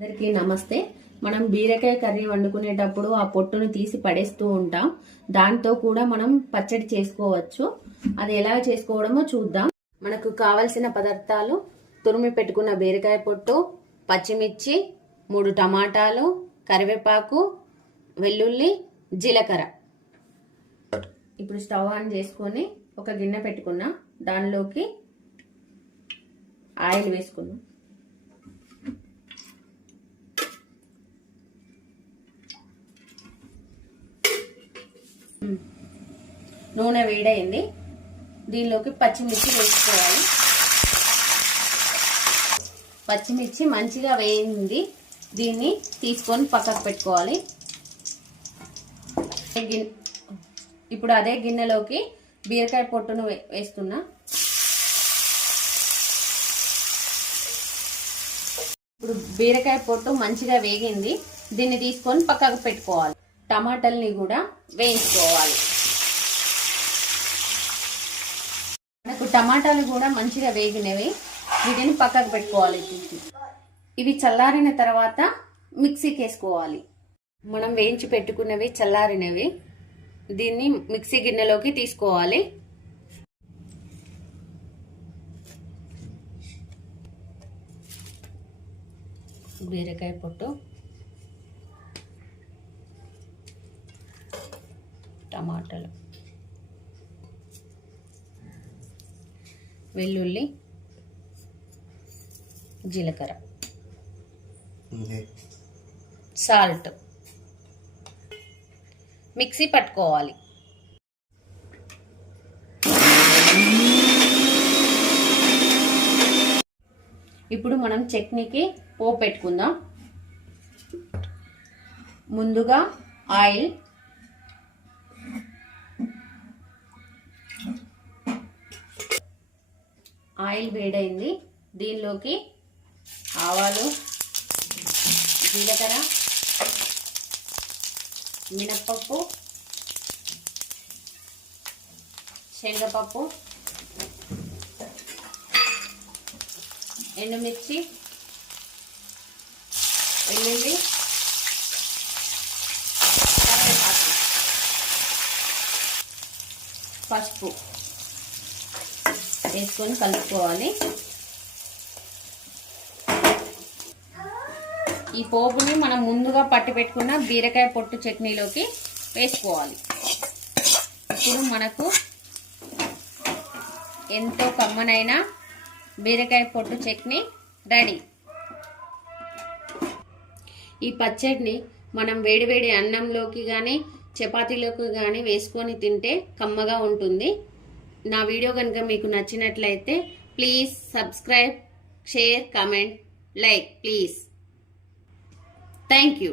అందరికీ నమస్తే. మనం బీరకాయ కర్రీ వండుకునేటప్పుడు ఆ పొట్టును తీసి పడేస్తూ ఉంటాం. దాంతో కూడా మనం పచ్చడి చేసుకోవచ్చు. అది ఎలా చేసుకోవడమో చూద్దాం. మనకు కావలసిన పదార్థాలు తురిమి పెట్టుకున్న బీరకాయ పొట్టు పచ్చిమిర్చి మూడు టమాటాలు కరివేపాకు వెల్లుల్లి జీలకర్ర. ఇప్పుడు స్టవ్ ఆన్ చేసుకొని ఒక గిన్నె పెట్టుకున్నా. దానిలోకి ఆయిల్ వేసుకున్నాం నూనె వేడైంది. దీనిలోకి పచ్చిమిర్చి వేసుకోవాలి. పచ్చిమిర్చి మంచిగా వేయింది. దీన్ని తీసుకొని పక్కకు పెట్టుకోవాలి. ఇప్పుడు అదే గిన్నెలోకి బీరకాయ పొట్టును వేస్తున్నా. ఇప్పుడు బీరకాయ పొట్టు మంచిగా వేగింది. దీన్ని తీసుకొని పక్కకు పెట్టుకోవాలి. టమాటల్ని కూడా వేయించుకోవాలి. మనకు టమాటాలు కూడా మంచిగా వేగినవి వీటిని పక్కకు పెట్టుకోవాలి తీసి ఇవి చల్లారిన తర్వాత మిక్సీకి వేసుకోవాలి మనం వేయించి పెట్టుకున్నవి చల్లారినవి దీన్ని మిక్సీ గిన్నెలోకి తీసుకోవాలి. బీరకాయ పొట్టు టమాటాలు వెల్లుల్లి జీలకర్ర. సాల్ట్. మిక్సీ పట్టుకోవాలి. ఇప్పుడు మనం చట్నీకి పోపు పెట్టుకుందాం. ముందుగా ఆయిల్ ఆయిల్ వేడైంది. దీనిలోకి ఆవాలు జీలకర్ర మినప్పప్పు శనగపప్పు ఎండుమిర్చి వెల్లుల్లి పసుపు. వేసుకొని కలుపుకోవాలి. ఈ పోపుని మనం ముందుగా పట్టి పెట్టుకున్న బీరకాయ పొట్టు చట్నీలోకి వేసుకోవాలి. ఇప్పుడు మనకు ఎంతో కమ్మనైన బీరకాయ పొట్టు చట్నీ రెడీ. ఈ పచ్చడిని మనం వేడివేడి అన్నంలోకి కానీ చపాతీలోకి కానీ వేసుకొని తింటే కమ్మగా ఉంటుంది. నా వీడియో కనుక మీకు నచ్చినట్లయితే please subscribe share comment like please. Thank you.